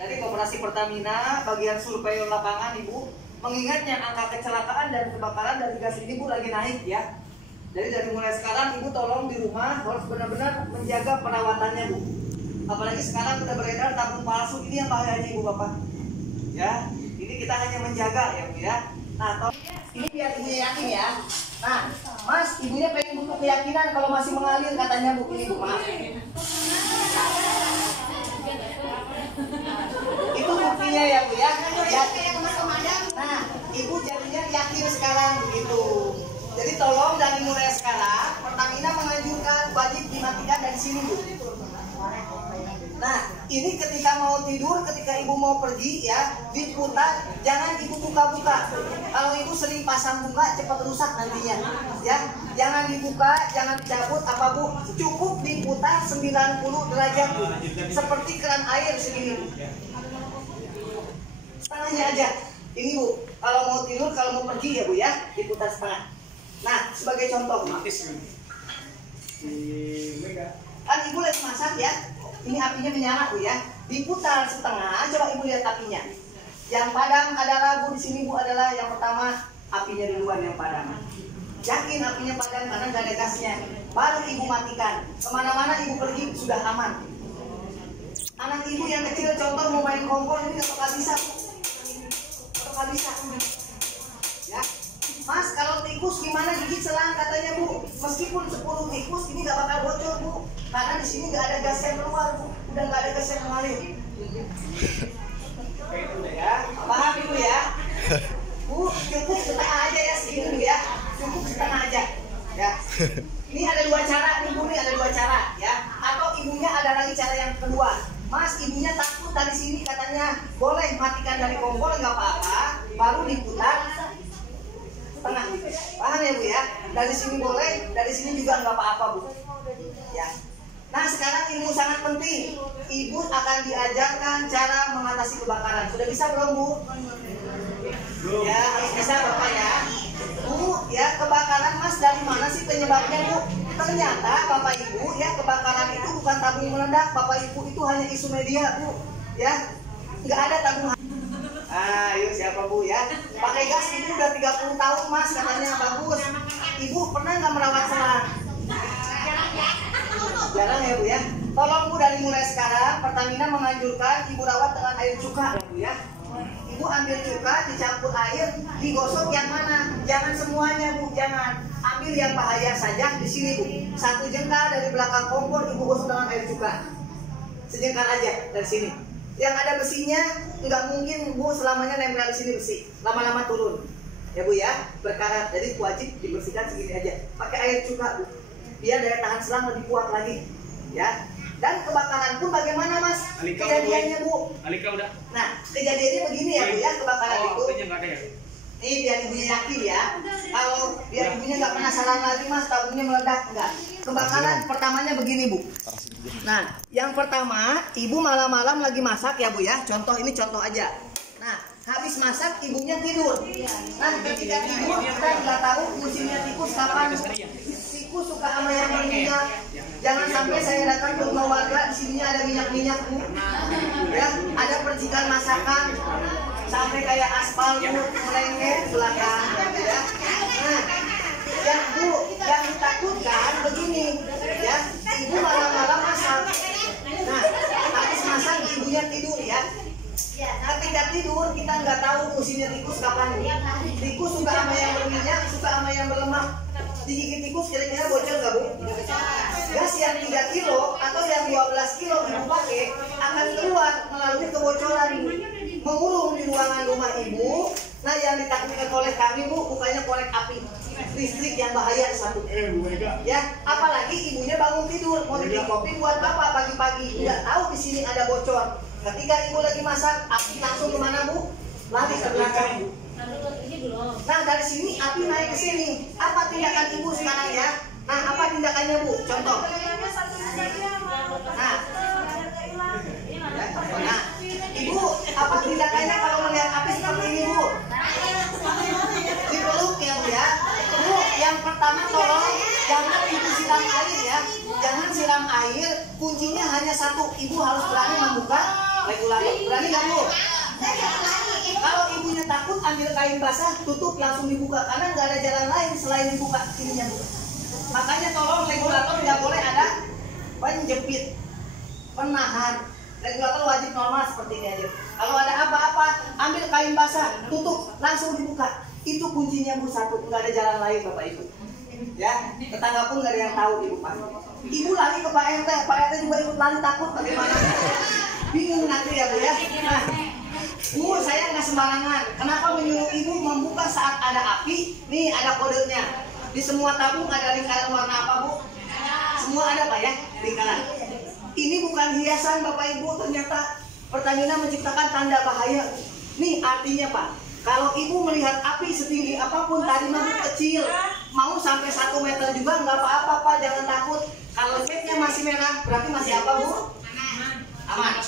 dari Koperasi Pertamina bagian survei lapangan Ibu, mengingatnya angka kecelakaan dan kebakaran dari gas ini Bu lagi naik ya. Jadi dari mulai sekarang Ibu tolong di rumah harus benar-benar menjaga perawatannya Bu. Apalagi sekarang udah beredar tabung palsu, ini yang bahayanya Ibu Bapak. Ya, ini kita hanya menjaga ya Bu ya. Nah, ini biar Ibu yakin ya. Nah, Mas, Ibunya pengen butuh keyakinan kalau masih mengalir katanya Bu, ini Bu, maaf. Itu buktinya ya Bu ya. Nah, Ibu jadinya yakin sekarang begitu. Jadi tolong dari mulai sekarang Pertamina menganjurkan wajib dimatikan dari sini Bu. Nah, ini ketika mau tidur, ketika Ibu mau pergi ya, diputar, jangan Ibu buka-buka. Kalau Ibu sering pasang bunga, cepat rusak nantinya. Ya, jangan dibuka, jangan dicabut apa Bu, cukup diputar 90 derajat Bu. Seperti keran air segini Bu. Setengahnya aja. Ini Bu, kalau mau tidur, kalau mau pergi ya Bu ya, diputar setengah. Nah, sebagai contoh, kan Ibu lagi masak ya. Ini apinya menyala Bu ya. Diputar setengah, coba Ibu lihat apinya. Yang padam adalah Bu di sini Bu adalah yang pertama apinya duluan yang padam. Yakin apinya padam karena nggak ada gasnya. Baru Ibu matikan. Kemana-mana Ibu pergi sudah aman. Anak Ibu yang kecil contoh mau main kompor ini nggak bakal bisa. Nggak bakal bisa. Ya. Mas, kalau tikus gimana gigit selang katanya Bu? Meskipun 10 tikus ini nggak bakal bocor Bu, karena di sini nggak ada gas yang keluar Bu, udah nggak ada gas yang mengalir. Ya, paham Ibu ya? Bu, cukup setengah aja ya segini Bu ya, cukup setengah aja. Ya, ini ada dua cara nih Bu, ini ada dua cara ya. Atau ibunya ada lagi cara yang kedua. Mas, ibunya takut dari sini katanya boleh matikan dari kompor nggak apa-apa, baru diputar setengah. Paham ya Bu ya? Dari sini boleh, dari sini juga nggak apa-apa Bu. Ya. Nah sekarang ilmu sangat penting. Ibu akan diajarkan cara mengatasi kebakaran. Sudah bisa belum Bu? Ya harus bisa Bapak ya. Bu ya, kebakaran Mas dari mana sih penyebabnya Bu? Ternyata Bapak Ibu ya, kebakaran itu bukan tabung meledak. Bapak Ibu itu hanya isu media Bu. Ya, nggak ada tabung. Ayo siapa Bu ya? Pakai gas Ibu udah 30 tahun Mas katanya bagus. Ibu pernah nggak merawat selang? Jarang ya Bu ya. Tolong Bu dari mulai sekarang Pertamina menganjurkan Ibu rawat dengan air cuka ya Bu ya. Ibu ambil cuka, dicampur air, digosok yang mana? Jangan semuanya Bu, jangan. Ambil yang bahaya saja di sini Bu. 1 jengkal dari belakang kompor Ibu gosok dengan air cuka. Sejengkal aja dari sini. Yang ada besinya nggak mungkin Bu selamanya nempel di sini besi, lama-lama turun ya Bu ya, berkarat. Jadi wajib dibersihkan segini aja pakai air cuka Bu, biar daya tahan selang lebih kuat lagi ya. Dan kebakaran pun bagaimana Mas kejadiannya Bu? Alika udah. Nah kejadiannya begini ya Bu ya, kebakaran itu ini biar ibunya yakin ya. Kalau biar ibunya nggak penasaran lagi Mas tabungnya meledak, enggak. Kebakaran pertamanya begini Bu. Nah, yang pertama ibu malam-malam lagi masak ya Bu ya. Contoh ini contoh aja. Nah, habis masak ibunya tidur. Nah, ketika tidur kita nggak tahu musimnya tikus kapan. Tikus suka sama yang berminyak. Jangan sampai saya datang ke rumah warga di sininya ada minyak-minyak Bu. Ya, ada percikan masakan sampai kayak aspal Bu melengket belakang ya. Nah, yang Bu yang ditakutkan begini ya, ibu malam-malam masak. Nah, habis masak ibunya tidur ya. Ketika tidur kita nggak tahu musimnya tikus kapan. Tikus suka sama yang berminyak, suka sama yang berlemak. Digigit tikus kira-kira bocor nggak Bu? Gas yang 3 kilo atau yang 12 kilo ibu pakai akan keluar melalui kebocoran mengurung di ruangan rumah ibu. Nah yang ditakutkan oleh kami Bu bukannya korek api listrik yang bahaya satu ya, apalagi ibunya bangun tidur mau bikin kopi buat Bapak pagi-pagi, nggak tahu di sini ada bocor. Ketika ibu lagi masak api langsung kemana Bu? Lari ke belakang Bu. Nah dari sini api naik ke sini. Apa tindakan ibu sekarang ya? Nah apa tindakannya Bu? Contoh. Nah ibu apa tindakannya kalau melihat api seperti ini Bu? Dipeluk ya Bu ya. Bu yang pertama tolong jangan ibu siram air ya. Jangan siram air. Kuncinya hanya satu. Ibu harus berani membuka regulator. Berani nggak Bu? Kalau ibunya takut, ambil kain basah, tutup, langsung dibuka. Karena nggak ada jalan lain selain dibuka ininya Bu. Makanya tolong regulator nggak boleh ada penjepit, penahan. Regulator wajib normal seperti ini aja. Kalau ada apa-apa, ambil kain basah, tutup, langsung dibuka. Itu kuncinya Bu, satu, nggak ada jalan lain Bapak Ibu. Ya, tetangga pun nggak ada yang tahu Ibu Pak. Ibu lari ke Pak RT juga ikut lari takut bagaimana? Bingung nanti ya Bu ya. Nah, Bu, saya nggak sembarangan. Kenapa menyuruh Ibu membuka saat ada api? Nih ada kodenya. Di semua tabung ada lingkaran warna apa Bu? Semua ada Pak ya, lingkaran. Ini bukan hiasan Bapak Ibu, ternyata Pertamina menciptakan tanda bahaya. Nih artinya Pak, kalau Ibu melihat api setinggi apapun, tadi mah kecil, mau sampai 1 meter juga nggak apa-apa Pak, jangan takut. Kalau cepnya masih merah, berarti masih apa Bu? Aman.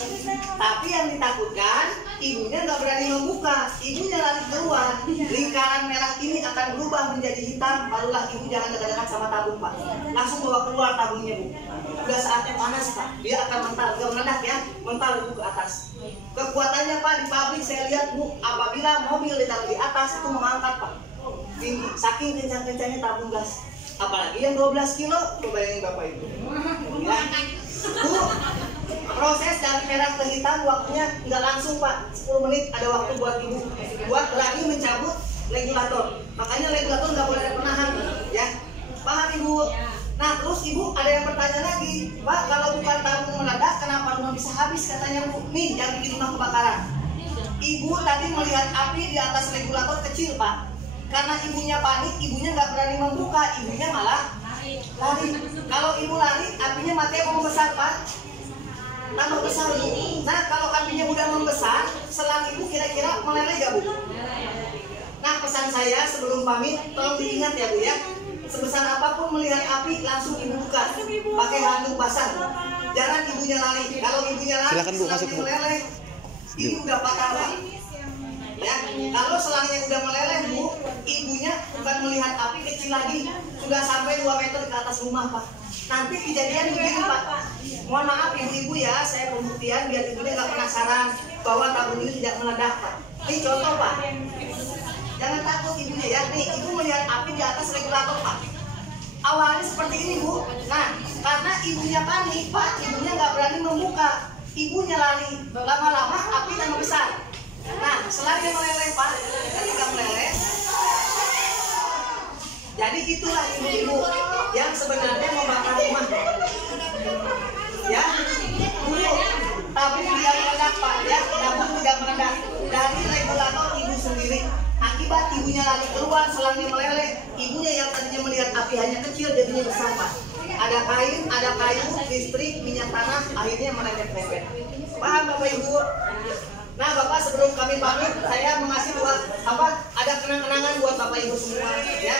Tapi yang ditakutkan, ibunya nggak berani membuka, ibunya lari keluar. Lingkaran merah ini akan berubah menjadi hitam, barulah ibu jangan dekat-dekat sama tabung Pak. Langsung bawa keluar tabungnya Bu. Udah saatnya panas Pak, dia akan mental, nggak meledak ya, mental ibu ke atas. Kekuatannya Pak di pabrik saya lihat Bu, apabila mobil ditaruh di atas itu mengangkat Pak. Tinggi, saking kencang-kencangnya tabung gas. Apalagi yang 12 kilo, coba bayangin Bapak Ibu. Ya. Bu, proses dari merah ke hitam waktunya nggak langsung Pak, 10 menit ada waktu buat Ibu buat berani mencabut regulator. Makanya regulator nggak boleh ada penahan ya, paham Ibu? Nah terus Ibu ada yang bertanya lagi, Pak kalau bukan tabung meledak kenapa rumah bisa habis katanya Bu? Nih yang bikin rumah kebakaran. Ibu tadi melihat api di atas regulator kecil Pak, karena ibunya panik, ibunya nggak berani membuka, ibunya malah lari. Kalau ibu lari, apinya mati apa membesar Pak? Tambah besar Bu. Nah kalau apinya udah membesar, selang ibu kira-kira meleleh gak Bu? Nah pesan saya sebelum pamit, tolong diingat ya Bu ya, sebesar apapun melihat api langsung ibu buka, pakai handuk basah. Jangan ibunya lari. Kalau ibunya lari, silakan Bu masuk Bu. Meleleh, ini udah patah Pak. Ya, kalau selangnya udah meleleh Bu, ibunya bukan melihat api kecil lagi, sudah sampai 2 meter ke atas rumah Pak. Nanti kejadian begini Pak. Mohon maaf ibu-ibu ya, saya pembuktian biar ibunya nggak penasaran bahwa tabung ini tidak meledak Pak. Ini contoh Pak. Jangan takut ibunya ya. Nih ibu melihat api di atas regulator Pak. Awalnya seperti ini Bu. Nah karena ibunya panik Pak, ibunya nggak berani membuka, ibunya lari. Lama-lama api tambah besar. Nah selagi meleleh Pak, ketika meleleh, jadi itulah ibu-ibu yang sebenarnya membakar rumah. Ya, Bu, tabung tidak meledak Pak ya, tabung tidak meledak dari regulator ibu sendiri. Akibat ibunya lari keluar, selangnya meleleh, ibunya yang tadinya melihat api hanya kecil jadinya besar Pak. Ada kain, ada kayu, listrik, minyak tanah, akhirnya merembet-rembet. Paham Bapak Ibu? Nah Bapak sebelum kami pamit, saya mengasih ada kenang-kenangan buat Bapak Ibu semua ya.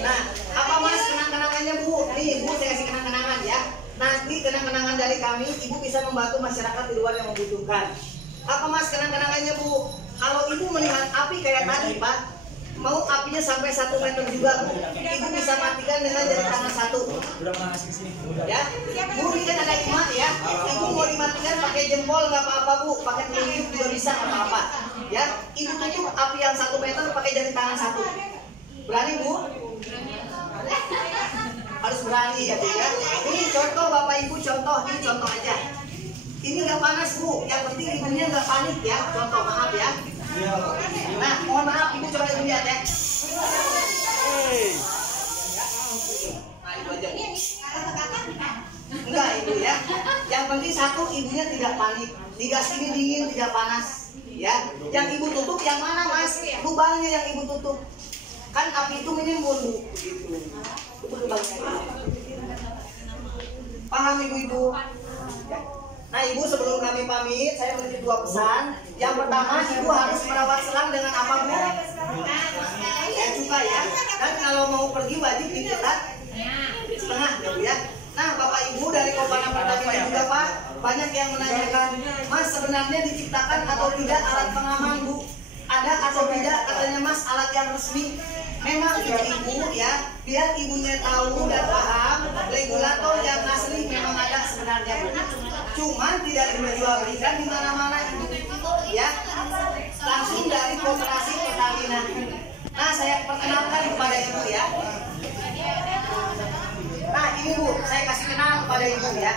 Nah, apa Mas kenang-kenangannya Bu? Nih Bu saya kasih kenang-kenangan ya. Nanti kenang-kenangan dari kami, Ibu bisa membantu masyarakat di luar yang membutuhkan. Apa Mas kenang-kenangannya Bu? Kalau Ibu melihat api kayak tadi Pak, mau apinya sampai 1 meter juga Bu, Ibu bisa matikan dengan jari tangan 1. Ya, Bu ini kan ada imah ya. Ibu mau dimatikan pakai jempol nggak apa-apa Bu, pakai telunjuk juga bisa nggak apa-apa. Ya, Ibu tutup api yang 1 meter pakai jari tangan 1. Berani Bu? Harus berani ya Bu ya. Ini contoh Bapak Ibu, contoh ini contoh aja. Ini nggak panas Bu, yang penting ibunya nggak panik ya. Contoh maaf ya. Nah mohon maaf Ibu coba lihat ya. Nah itu aja. Enggak Ibu ya. Yang penting satu ibunya tidak panik. Digas ini dingin tidak panas. Ya. Yang Ibu tutup yang mana Mas? Lubangnya yang Ibu tutup. Kan api itu menimbun Bu. Begitu. Tutup lubangnya. Paham Ibu-ibu? Ya. Nah Ibu sebelum kami pamit, saya memiliki 2 pesan. Yang pertama, Ibu harus merawat selang dengan apa Bu? Kayak cuka ya. Dan kalau mau pergi wajib diketat setengah ya Bu ya. Nah Bapak Ibu dari Komponen Pertamina juga Pak, banyak yang menanyakan, Mas sebenarnya diciptakan atau tidak alat pengaman Bu? Ada atau tidak katanya Mas alat yang resmi? Memang Ibu ya, biar ibunya tahu dan paham regulator yang asli memang ada sebenarnya Bu. cuman tidak dijualbelikan di mana-mana ibu, ya, langsung dari Koperasi Pertamina. Nah, saya perkenalkan kepada ibu ya. Nah, ini bu, saya kasih kenal kepada ibu ya.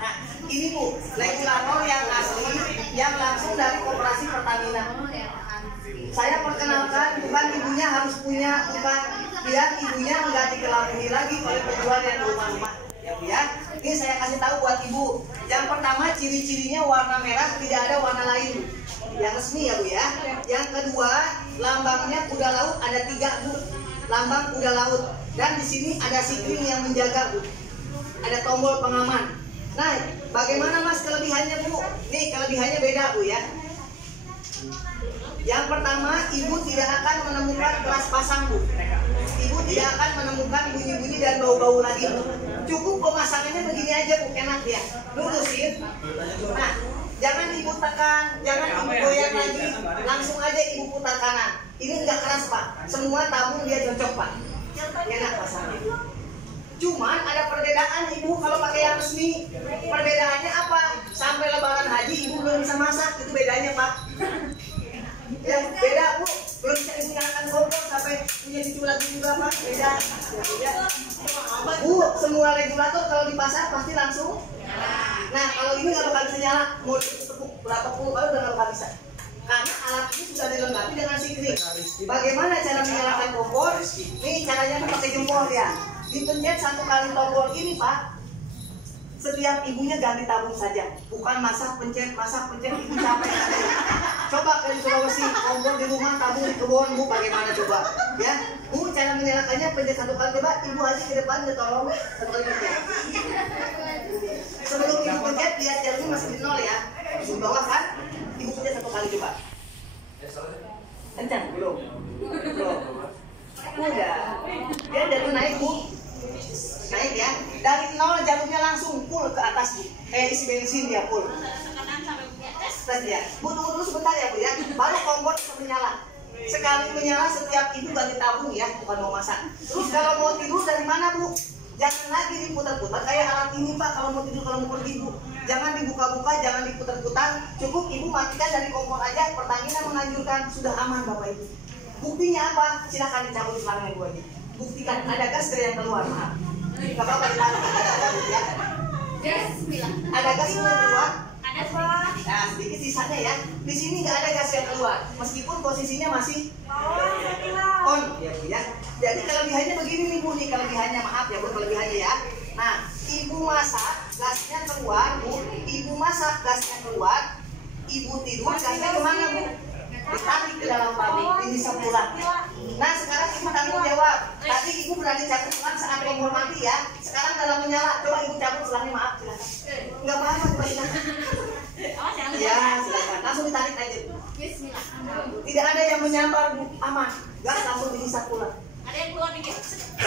Nah, ini bu, regulator yang asli, yang langsung dari Koperasi Pertamina. Saya perkenalkan, bukan ibunya harus punya, bukan biar ibunya nggak dikelabui lagi oleh penjual yang rumah-rumah. Ya bu ya, ini saya kasih tahu buat ibu. Yang pertama, ciri-cirinya warna merah, tidak ada warna lain. Yang resmi ya bu ya. Yang kedua, lambangnya kuda laut ada 3 bu, lambang kuda laut. Dan di sini ada sikring yang menjaga bu, ada tombol pengaman. Nah, bagaimana mas kelebihannya bu? Nih kelebihannya beda bu ya. Yang pertama, ibu tidak akan menemukan keras pasang bu. Ibu tidak akan menemukan bunyi-bunyi dan bau-bau lagi bu. Cukup pemasangannya begini aja bu, enak ya. Lurusin. Nah, jangan ibu tekan, jangan ibu goyang lagi, langsung aja ibu putar kanan. Ini enggak keras pak, semua tabung dia cocok pak. Enak pasangnya. Cuman ada perbedaan ibu kalau pakai yang resmi. Perbedaannya apa? Sampai lebaran haji ibu belum bisa masak, itu bedanya pak. Ya beda bu, belum bisa ibu nyalakan kompor sampai punya cucu lagi juga pak, beda. Ya. Bu, semua regulator kalau dipasang pasti langsung. Nah kalau ini nggak bakal bisa nyala, mau tepuk berapa puluh kali udah nggak bakal bisa. Karena alat ini sudah dilengkapi dengan sikring. Bagaimana cara menyalakan kompor? Ini caranya pakai jempol ya. Dipencet 1 kali tombol ini pak. Setiap ibunya ganti tabung saja, bukan masak pencet ibu capek. Coba ke Sulawesi, kompor di rumah, tabung di kebun bu, bagaimana coba? Ya, bu cara menyalakannya pencet 1 kali, coba ibu aja ke depan tolong ya. Sebelum ibu pencet lihat jalurnya masih di 0 ya, di bawah kan? Ibu pencet 1 kali coba. Kencang belum? Udah, dia jalur naik bu. Naik ya, dari 0 jalurnya langsung full ke atas bu, isi bensin dia full. Tes ya, bu tunggu dulu sebentar ya bu ya, baru kompor bisa menyala. Sekali menyala setiap ibu ganti tabung ya, bukan mau masak. Terus kalau mau tidur dari mana bu? Jangan lagi diputar-putar kayak alat ini pak. Kalau mau tidur, kalau mau pergi bu, jangan dibuka-buka, jangan diputar-putar. Cukup ibu matikan dari kompor aja. Pertamina menganjurkan, sudah aman bapak ibu. Buktinya apa? Silahkan dicabut selangnya bu aja. Buktikan ada gas yang keluar, maaf. Gak apa-apa ditaruh ya. Ada gas yang keluar. Ada nah, sedikit sisanya ya. Di sini nggak ada gas yang keluar, meskipun posisinya masih on ya bu ya. Jadi kelebihannya begini nih bu, nih kelebihannya, maaf ya bu, kelebihannya ya. Nah, ibu masak gasnya keluar bu, ibu masak gasnya keluar, ibu tidur gasnya kemana bu? Ditarik ke dalam pabrik, ini sepulang. Nah sekarang ibu tanggung jawab. Tadi ibu berani cabut selang saat kompor mati ya. Sekarang dalam menyala, coba ibu cabut selangnya, maaf silakan. Enggak apa-apa, coba silakan. Ya silakan, langsung ditarik aja. Tidak ada yang menyambar bu, aman. Gas langsung dihisap pulang. Ada yang keluar dikit.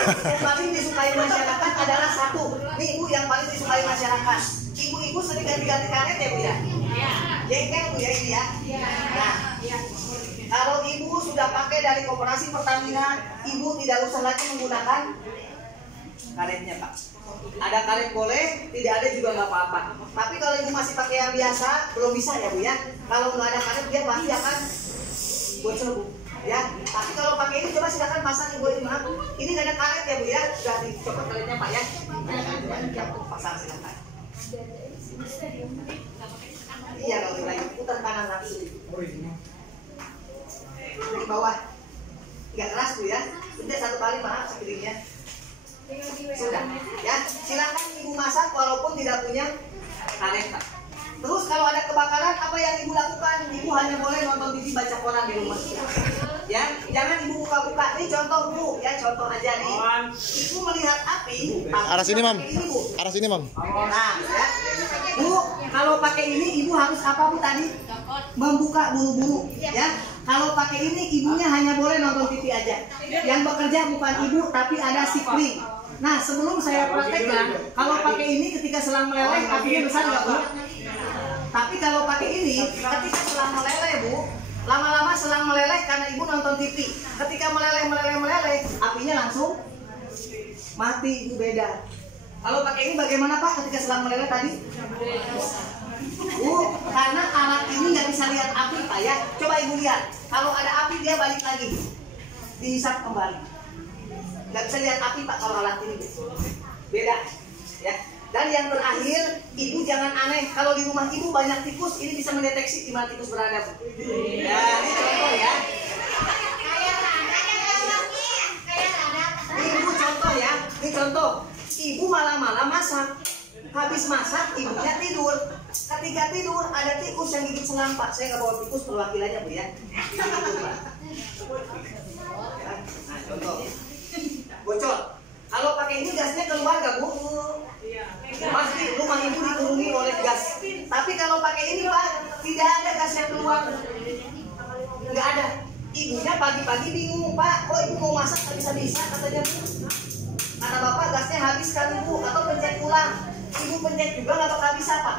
Yang paling disukai masyarakat adalah 1. Nih ibu yang paling disukai masyarakat. Ibu-ibu sering ganti-ganti karet ya bu ya. Jengkel bu ya ini ya. Nah, kalau ibu sudah pakai dari Koperasi Pertamina, ibu tidak usah lagi menggunakan karetnya pak. Ada karet boleh, tidak ada juga nggak apa-apa. Tapi kalau ibu masih pakai yang biasa, belum bisa ya bu ya. Kalau nggak ada karet dia pasti akan bocor bu. Ya, tapi kalau pakai ini coba silakan pasang ibu ini, maaf. Ini nggak ada karet ya bu ya. Sudah dicopot karetnya pak ya. Coba pasang silakan. Iya kalau lagi putar kanan langsung. Di bawah nggak keras bu ya, sudah 1 kali, maaf sekiranya sudah ya. Silakan ibu masak walaupun tidak punya karet pak. Terus kalau ada kebakaran apa yang ibu lakukan? Ibu hanya boleh nonton TV, baca koran di rumah ya, jangan ibu buka-buka. Ini contoh bu ya, contoh aja nih. Ibu melihat api, arah sini mam, ini, bu. Arah sini mam. Nah ya bu, kalau pakai ini ibu harus apa bu tadi? Membuka buru-buru ya. Kalau pakai ini ibunya hanya boleh nonton TV aja. Yang bekerja bukan ibu tapi ada sikring. Nah sebelum saya praktekkan, kalau pakai ini ketika selang meleleh apinya besar nggak bu? Tapi kalau pakai ini ketika selang meleleh bu, lama-lama selang meleleh karena ibu nonton TV. Ketika meleleh apinya langsung mati, itu beda. Kalau pakai ini bagaimana Pak ketika selang meleleh tadi? Karena alat ini nggak bisa lihat api Pak ya. Coba Ibu lihat. Kalau ada api dia balik lagi, dihisap kembali. Nggak bisa lihat api Pak kalau alat ini. Beda ya. Dan yang terakhir, Ibu jangan aneh. Kalau di rumah Ibu banyak tikus, ini bisa mendeteksi di mana tikus berada. Ya, ini contoh ya. Ibu contoh ya. Ini contoh. Ibu malam-malam masak. Habis masak, ibunya tidur. Ketika tidur, ada tikus yang gigit selang Pak. Saya nggak bawa tikus perwakilannya Bu ya. Nah, contoh. Bocor. Kalau pakai ini gasnya keluar nggak Bu? Pasti rumah Ibu dikurungi oleh gas. Tapi kalau pakai ini Pak, tidak ada gas yang keluar. Nggak ada. Ibunya pagi-pagi bingung Pak, kok Ibu mau masak nggak bisa-bisa katanya Bu. Kata Bapak gasnya habis kali Bu, atau pencet ulang. Ibu pencet juga nggak bakal bisa Pak.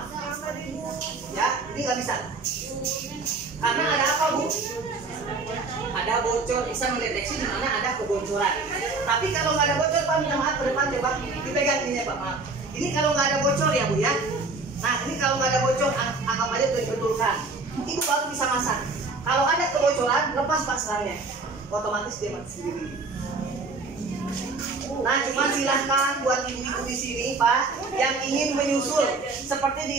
Ya, ini nggak bisa. Karena ada apa Bu? Ada bocor, bisa mendeteksi di mana ada kebocoran. Tapi kalau nggak ada bocor Pak, minta maaf ke depan coba dipegang ininya Pak, maaf. Ini kalau nggak ada bocor ya Bu ya. Nah ini kalau nggak ada bocor, anggap aja sudah dibetulkan. Ibu baru bisa masak. Kalau ada kebocoran, lepas Pak selangnya, otomatis dia mati sendiri. Nah cuma silahkan buat ibu-ibu di sini Pak yang ingin menyusul seperti di